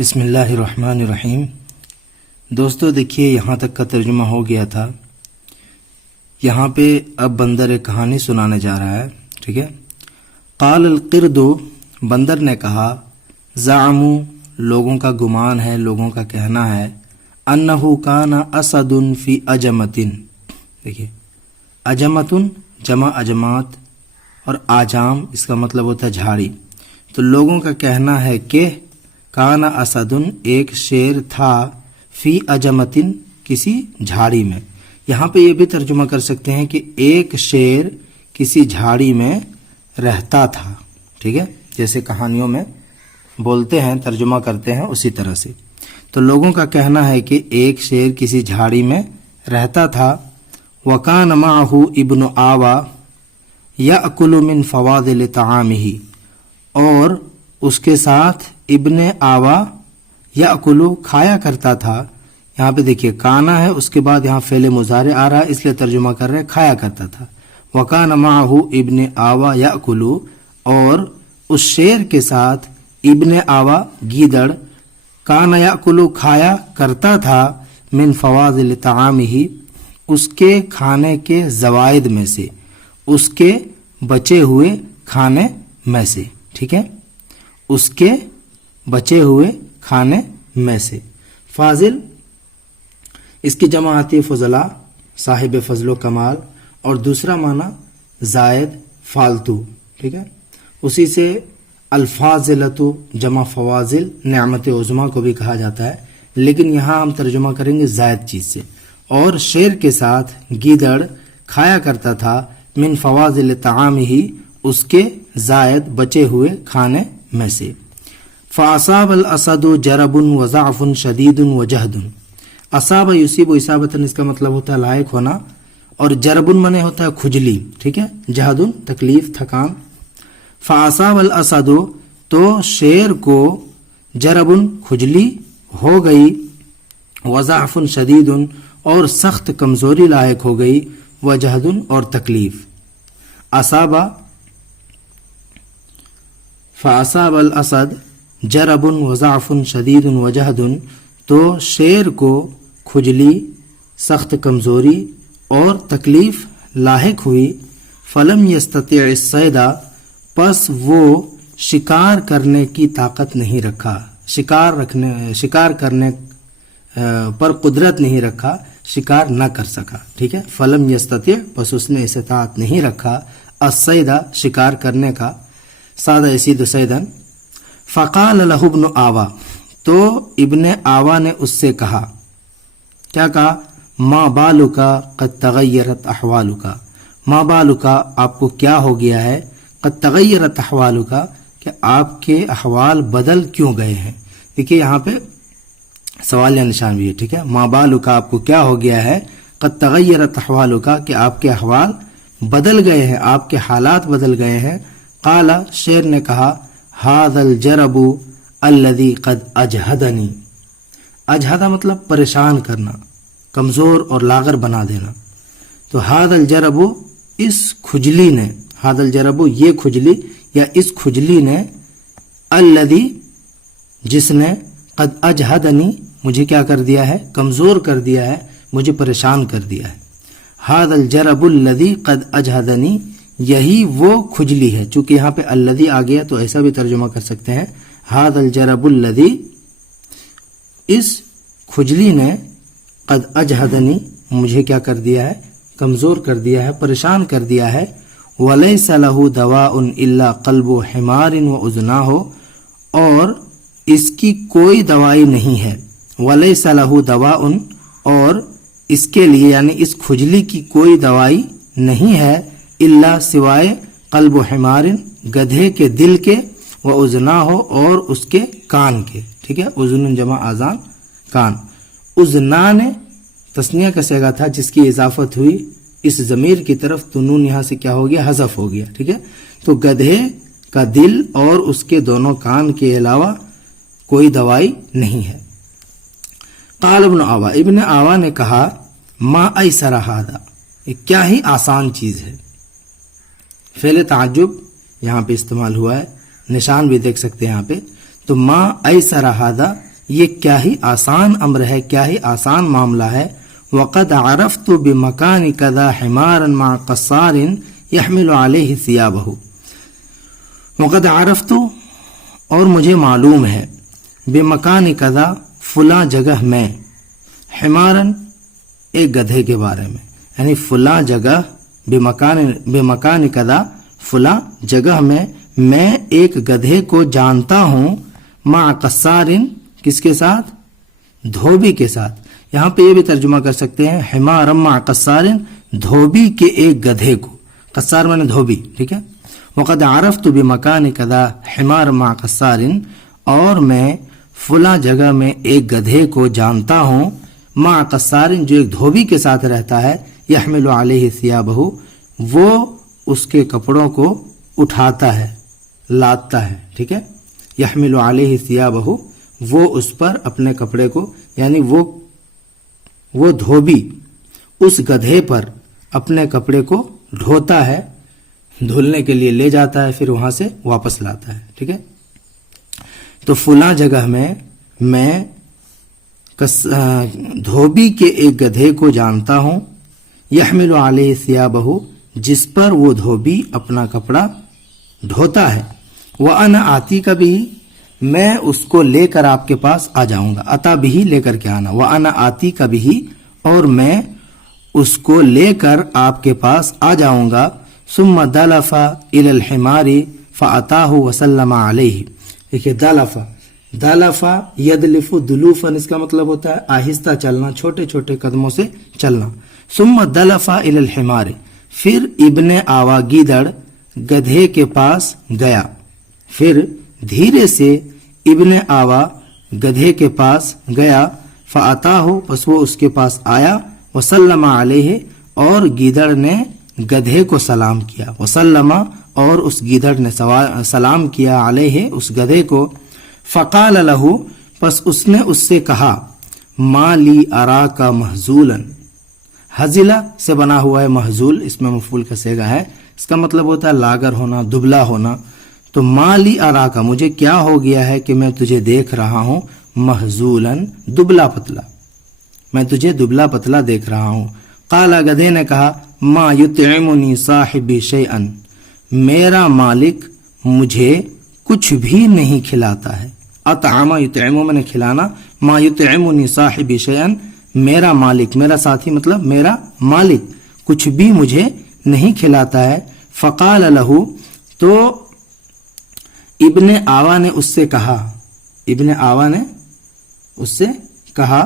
بسم اللہ الرحمن الرحیم۔ دوستو دیکھیے یہاں تک کا ترجمہ ہو گیا تھا۔ یہاں پہ اب بندر ایک کہانی سنانے جا رہا ہے، ٹھیک ہے۔ قال القرد، بندر نے کہا، زعموا، لوگوں کا گمان ہے، لوگوں کا کہنا ہے، انہ کان اسد فی اجمۃ، دیکھیے اجمۃ جمع اجمات اور آجام اس کا مطلب ہوتا ہے جھاڑی۔ تو لوگوں کا کہنا ہے کہ کان اسد، ایک شیر تھا، فی اجمتن، کسی جھاڑی میں۔ یہاں پہ یہ بھی ترجمہ کر سکتے ہیں کہ ایک شیر کسی جھاڑی میں رہتا تھا، ٹھیک ہے، جیسے کہانیوں میں بولتے ہیں، ترجمہ کرتے ہیں اسی طرح سے۔ تو لوگوں کا کہنا ہے کہ ایک شیر کسی جھاڑی میں رہتا تھا۔ وَكَانَ مَعَهُ ابن آوا يَأْكُلُ مِنْ فَوَاضِلِ طَعَامِهِ، اور اس کے ساتھ ابن آوا یأکل، کھایا کرتا تھا۔ یہاں پہ دیکھیے کانا ہے، اس کے بعد یہاں فعل مضارع آ رہا ہے، اس لیے ترجمہ کر رہے کھایا کرتا تھا۔ وَكَانَ مَعَهُ ابن آوا یأکل، اور اس شیر کے ساتھ ابن آوا گیدڑ، کانا یأکل، کھایا کرتا تھا، من فواضل طعامہ، اس کے کھانے کے زوائد میں سے، اس کے بچے ہوئے کھانے میں سے، ٹھیک ہے، اس کے بچے ہوئے کھانے میں سے۔ فاضل اس کی جمع آتی ہے فضلا، صاحب فضل و کمال، اور دوسرا معنی زائد، فالتو، ٹھیک ہے۔ اسی سے الفاضلۃ جمع فواضل، نعمت عظمیٰ کو بھی کہا جاتا ہے، لیکن یہاں ہم ترجمہ کریں گے زائد چیز سے۔ اور شیر کے ساتھ گیدڑ کھایا کرتا تھا، من فواضل طعامہ، اس کے زائد بچے ہوئے کھانے میں سے۔ فاصاب الاسد جرب وضعف شدید وجہد، اصاب یصیب اصابتاً اس کا مطلب ہوتا ہے لائق ہونا، اور جرب منے ہوتا ہے کھجلی، ٹھیک ہے، جہد تکلیف، تھکان۔ فاصاب الاسد، تو شیر کو جرب کھجلی ہو گئی، وضعف شدید، اور سخت کمزوری لاحق ہو گئی، وجہد، اور تکلیف۔ اصابہ فاصاب الاسد جرب وضعف شدید وجہد، تو شیر کو کھجلی، سخت کمزوری اور تکلیف لاحق ہوئی۔ فلم یستطیع الصید، پس وہ شکار کرنے کی طاقت نہیں رکھا، شکار کرنے پر قدرت نہیں رکھا، شکار نہ کر سکا، ٹھیک ہے۔ فلم یستطیع، پس اس نے استطاعت نہیں رکھا، الصید، شکار کرنے کا، سادہ یصید صیدن۔ فقال لہ ابن آوا، تو ابن آوا نے اس سے کہا، کیا کہا؟ ما بالکا قد تغیرت احوالکا، ما بالکا، آپ کو کیا ہو گیا ہے، قد تغیرت احوالکا، کہ آپ کے احوال بدل کیوں گئے ہیں۔ دیکھیے یہاں پہ سوال یا نشان بھی ہے، ٹھیک ہے۔ ما بالکا، آپ کو کیا ہو گیا ہے، قد تغیرت احوالکا، کہ آپ کے احوال بدل گئے ہیں، آپ کے حالات بدل گئے ہیں۔ قال، شیر نے کہا، ھذا الجرب الذی قد اجہدنی، اجہدہ مطلب پریشان کرنا، کمزور اور لاغر بنا دینا۔ تو ھذا الجرب، اس کھجلی نے، ھذا الجرب، یہ کھجلی یا اس کھجلی نے، الذی، جس نے، قد اجہدنی، مجھے کیا کر دیا ہے، کمزور کر دیا ہے، مجھے پریشان کر دیا ہے۔ ھذا الجرب الذی قد اجہدنی، یہی وہ کھجلی ہے، چونکہ یہاں پہ الذی آ گیا تو ایسا بھی ترجمہ کر سکتے ہیں، ھذا الجرب الذی، اس کھجلی نے، قد اجہدنی، مجھے کیا کر دیا ہے، کمزور کر دیا ہے، پریشان کر دیا ہے۔ ولیس لہ دواء الا قلب حمار واذناہ، اور اس کی کوئی دوائی نہیں ہے، ولیس لہ دواء، اور اس کے لیے یعنی اس کھجلی کی کوئی دوائی نہیں ہے، الا سوائے قلب حمار، گدھے کے دل کے، واذناہ، اور اس کے کان کے، ٹھیک ہے، اذن جمع آذان، کان۔ اذنان تثنیہ کا صیغہ تھا جس کی اضافت ہوئی اس ضمیر کی طرف، تو نون یہاں سے کیا ہو گیا، حذف ہو گیا، ٹھیک ہے۔ تو گدھے کا دل اور اس کے دونوں کان کے علاوہ کوئی دوائی نہیں ہے۔ قال ابن آوا، ابن آوا نے کہا، ما ایسر ھذا، یہ کیا ہی آسان چیز ہے۔ فعل تعجب یہاں پہ استعمال ہوا ہے، نشان بھی دیکھ سکتے ہیں یہاں پہ۔ تو ما ایسر ھذا، یہ کیا ہی آسان امر ہے، کیا ہی آسان معاملہ ہے. وقد عرفت بمکان کذا حمارا مع قصار يحمل علیہ ثیابہ. وقد عرفت اور مجھے معلوم ہے، بمکان کذا فلاں جگہ میں، حمارن ایک گدھے کے بارے میں، یعنی فلاں جگہ، بمکان کذا فلاں جگہ میں ایک گدھے کو جانتا ہوں، مع قصارن کس کے ساتھ؟ دھوبی کے ساتھ. یہاں پہ یہ بھی ترجمہ کر سکتے ہیں حمارا مع قصارن، دھوبی کے ایک گدھے کو. قصار معنی دھوبی، ٹھیک ہے. وقد عرفت بمکان کذا حمار مع قصارن، اور میں فلاں جگہ میں ایک گدھے کو جانتا ہوں، مع قصارن جو ایک دھوبی کے ساتھ رہتا ہے، یحمل علیہ ثیابہ وہ اس کے کپڑوں کو اٹھاتا ہے، لادتا ہے، ٹھیک ہے. یحمل علیہ ثیابہ وہ اس پر اپنے کپڑے کو، یعنی وہ دھوبی اس گدھے پر اپنے کپڑے کو ڈھوتا ہے، دھلنے کے لیے لے جاتا ہے، پھر وہاں سے واپس لاتا ہے، ٹھیک ہے. تو فلاں جگہ میں دھوبی کے ایک گدھے کو جانتا ہوں، یحمل علیہ ثیابہ جس پر وہ دھوبی اپنا کپڑا ڈھوتا ہے. وَأَنَا آتِيكَ بِهِ میں اس کو لے کر آپ کے پاس آ جاؤں گا. عطا بھی لے کر کے آنا. وَأَنَا آتِيكَ بِهِ اور میں اس کو لے کر آپ کے پاس آ جاؤں گا. ثم دلف الى الحمار فأتاه وسلم علیہ. دیکھیے دلف یدلف دلوفن اس کا مطلب ہوتا ہے آہستہ چلنا، چھوٹے چھوٹے قدموں سے چلنا. ثم دلف الى الحمار پھر ابن آوا گیدڑ گدھے کے پاس گیا، پھر دھیرے سے ابن آوا گدھے کے پاس گیا. فاتاہ پس وہ اس کے پاس آیا. وسلم علیہ اور گیدڑ نے گدھے کو سلام کیا. وسلم اور اس گیدڑ نے سلام کیا علیہ اس گدھے کو. فقال لہ پس اس نے اس سے کہا ما لی اراک محزولا. حزلہ سے بنا ہوا ہے محزول، اس میں مفعول کا صیغہ ہے، اس کا مطلب ہوتا ہے لاغر ہونا، دبلا ہونا. تو ما لی اراک مجھے کیا ہو گیا ہے کہ میں تجھے دیکھ رہا ہوں، محزولا دبلا پتلا، میں تجھے دبلا پتلا دیکھ رہا ہوں. قال گدھے نے کہا ما یطعمنی صاحبی شیئا میرا مالک مجھے کچھ بھی نہیں کھلاتا ہے. اطعم یطعم میں نے کھلانا، ما یطعمنی صاحبی شیئا میرا مالک، میرا ساتھی مطلب میرا مالک کچھ بھی مجھے نہیں کھلاتا ہے. فقال لہ تو ابن آوا نے اس سے کہا، ابن آوا نے اس سے کہا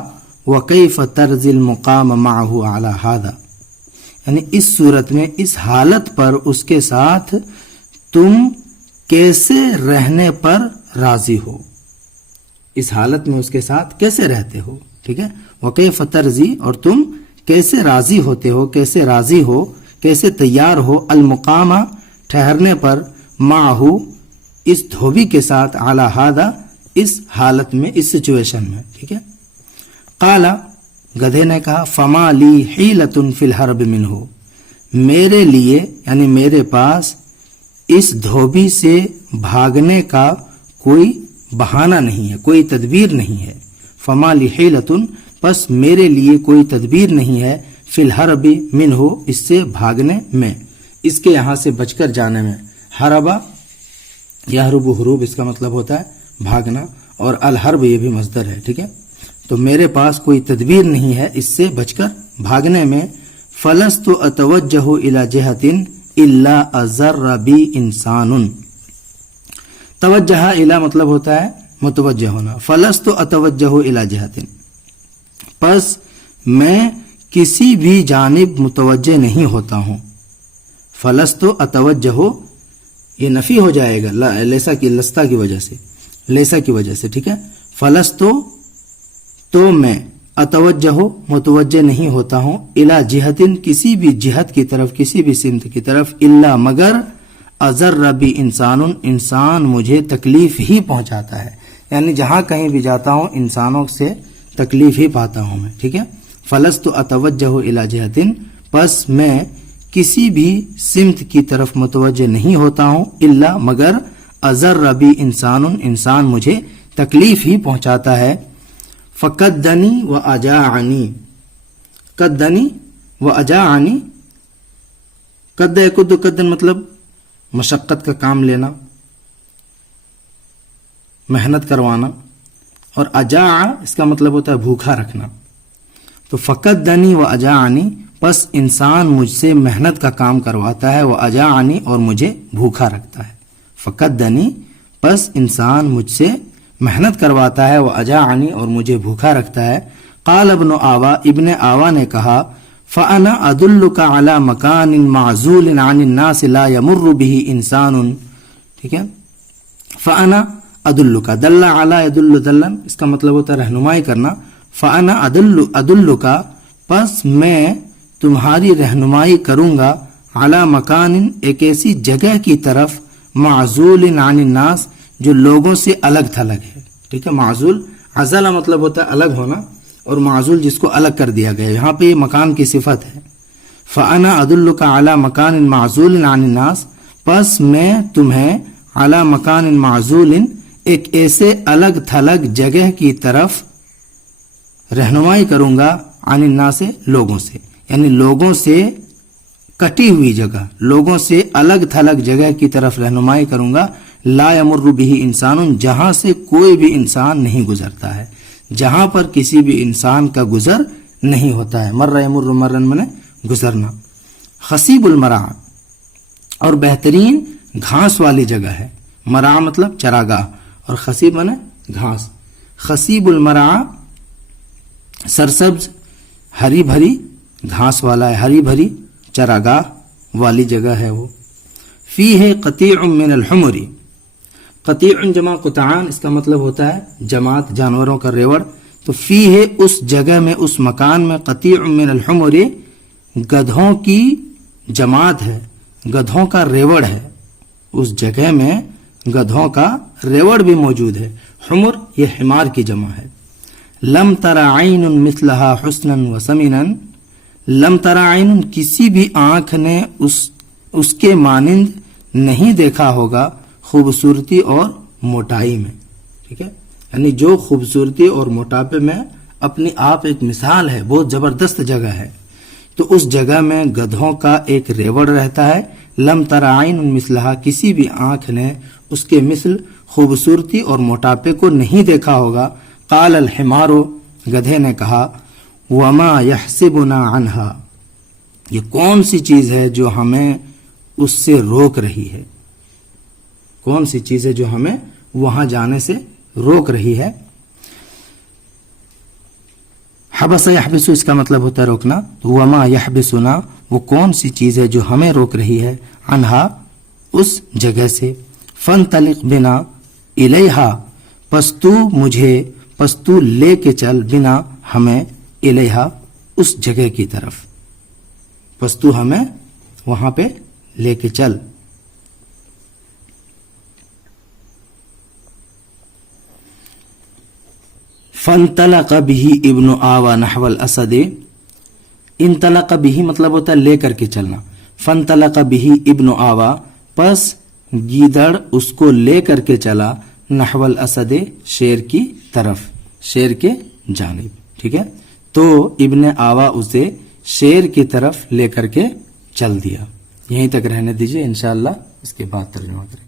وَكَيْفَ تَرْزِ الْمُقَامَ مَعَهُ عَلَى هَذَا یعنی اس صورت میں، اس حالت پر اس کے ساتھ تم کیسے رہنے پر راضی ہو، اس حالت میں اس کے ساتھ کیسے رہتے ہو، ٹھیک ہے. وَكَيْفَ تَرْزِ اور تم کیسے راضی ہوتے ہو، کیسے راضی ہو، کیسے تیار ہو، المقام ٹھہرنے پر، معہو اس دھوبی کے ساتھ، علی ہذا اس حالت میں، اس سچویشن میں، ٹھیک ہے. قال گدھے نے کہا فما لی حیلۃ فی الحرب منہ میرے لیے یعنی میرے پاس اس دھوبی سے بھاگنے کا کوئی بہانہ نہیں ہے، کوئی تدبیر نہیں ہے. فما لی حیلۃ پس میرے لیے کوئی تدبیر نہیں ہے، فی الحرب منہ اس سے بھاگنے میں، اس کے یہاں سے بچ کر جانے میں. حربہ یحرب حروب اس کا مطلب ہوتا ہے بھاگنا، اور الحرب یہ بھی مصدر ہے، ٹھیک ہے. تو میرے پاس کوئی تدبیر نہیں ہے اس سے بچ کر بھاگنے میں. فلست اتوجہ الی جہۃ الا اضر بی انسان. توجہ الی مطلب ہوتا ہے متوجہ ہونا. فلست اتوجہ الی جہۃ پس میں کسی بھی جانب متوجہ نہیں ہوتا ہوں. فلست اتوجہ یہ نفی ہو جائے گا لیسا کی لستا کی وجہ سے، لیسا کی وجہ سے، ٹھیک ہے. فلست تو میں، اتوجہ متوجہ نہیں ہوتا ہوں، الی جہتن کسی بھی جہت کی طرف، کسی بھی سمت کی طرف، الا مگر اضر بی انسان انسان مجھے تکلیف ہی پہنچاتا ہے، یعنی جہاں کہیں بھی جاتا ہوں انسانوں سے تکلیف ہی پاتا ہوں میں، ٹھیک ہے. فلست اتوجہ الی جہتن پس میں کسی بھی سمت کی طرف متوجہ نہیں ہوتا ہوں، الا مگر اضر بی انسان انسان مجھے تکلیف ہی پہنچاتا ہے. فقدنی و اجاعنی، قدنی و اجاعنی، قد یقد قدن مطلب مشقت کا کام لینا، محنت کروانا، اور اجاع اس کا مطلب ہوتا ہے بھوکا رکھنا. تو فقدنی و اجاعنی، پس انسان مجھ سے محنت کا کام کرواتا ہے، وہ اجاعنی اور مجھے بھوکا رکھتا ہے. فقدنی، پس انسان مجھ سے محنت کرواتا ہے، وہ اجاعنی اور مجھے بھوکا رکھتا ہے. قال ابن آوا، ابن آوا نے کہا فَأَنَا أَدُلُّكَ عَلَى مَكَانٍ مَعْزُولٍ عَنِ النَّاسِ لَا يَمُرُّ بِهِ إِنسَانٌ. ٹھیک ہے، فَأَنَا أَدُلُّكَ، دَلَّ عَلَى يَدُلُّ دَلًّا، اس کا مطلب ہوتا ہے رہنمائی کرنا. فَأَنَا أَدُلُّكَ، پس میں تمہاری رہنمائی کروں گا، عَلَى مَكَانٍ، ایک ایسی جگہ کی طرف، معزول عن الناس، جو لوگوں سے الگ تھلگ ہے. ٹھیک ہے، معزول، عزلہ مطلب ہوتا ہے الگ ہونا، اور معزول جس کو الگ کر دیا گیا. یہاں پہ یہ مکان کی صفت ہے. فَأَنَا أَدُلُّكَ عَلَى مَكَانٍ مَعْزُولٍ عَنِ النَّاسِ، پس میں تمہیں عَلَى مَكَانٍ مَعْزُولٍ، ایک ایسے الگ تھلگ جگہ کی طرف رہنمائی کروں گا، عن الناس، لوگوں سے، یعنی لوگوں سے کٹی ہوئی جگہ، لوگوں سے الگ تھلگ جگہ کی طرف رہنمائی کروں گا. لا یمر به انسان، جہاں سے کوئی بھی انسان نہیں گزرتا ہے، جہاں پر کسی بھی انسان کا گزر نہیں ہوتا ہے. مر یمر، مرن میں گزرنا. خصیب المرعا، اور بہترین گھاس والی جگہ ہے. مرعا مطلب چراگاہ، اور خصیب میں گھاس. خصیب المرعا، سرسبز ہری بھری گھاس والا ہے، ہری بھری چراگاہ والی جگہ ہے وہ. فیہ قطیع من الحمر، قطیع جمع قطعان، اس کا مطلب ہوتا ہے جماعت، جانوروں کا ریوڑ. تو فیہ، اس جگہ میں، اس مکان میں، قطیع من الحمر، گدھوں کی جماعت ہے، گدھوں کا ریوڑ ہے. اس جگہ میں گدھوں کا ریوڑ بھی موجود ہے. حمر یہ حمار کی جمع ہے. لم تر عین مثلها حسنا وسمنا، لم تر عین، کسی بھی آنکھ نے اس کے مانند نہیں دیکھا ہوگا، خوبصورتی اور موٹائی میں. ٹھیک ہے، یعنی جو خوبصورتی اور موٹاپے میں اپنی آپ ایک مثال ہے، بہت زبردست جگہ ہے. تو اس جگہ میں گدھوں کا ایک ریوڑ رہتا ہے. لم تر عین مثلہا، کسی بھی آنکھ نے اس کے مثل خوبصورتی اور موٹاپے کو نہیں دیکھا ہوگا. قال الحمار، گدھے نے کہا وما یحسبنا عنہا، یہ کون سی چیز ہے جو ہمیں اس سے روک رہی ہے، کون سی چیز ہے جو ہمیں وہاں جانے سے روک رہی ہے. حبس یحبس، اس کا مطلب ہوتا ہے روکنا. وما یحبسنا، وہ کون سی چیز ہے جو ہمیں روک رہی ہے، عنہا، اس جگہ سے. فانطلق بنا الیہا، پس تو لے کے چل، بنا ہمیں، الیہا، اس جگہ کی طرف، پس تو ہمیں وہاں پہ لے کے چل. فانطلق به ابن آوا نحو الاسد، انطلق به مطلب ہوتا ہے لے کر کے چلنا. فانطلق به ابن آوا، پس گیدڑ اس کو لے کر کے چلا، نحو الاسد، شیر کی طرف، شیر کے جانب. ٹھیک ہے، تو ابن آوا اسے شیر کی طرف لے کر کے چل دیا. یہیں تک رہنے دیجئے، انشاءاللہ اس کے بعد ترجمہ کریں.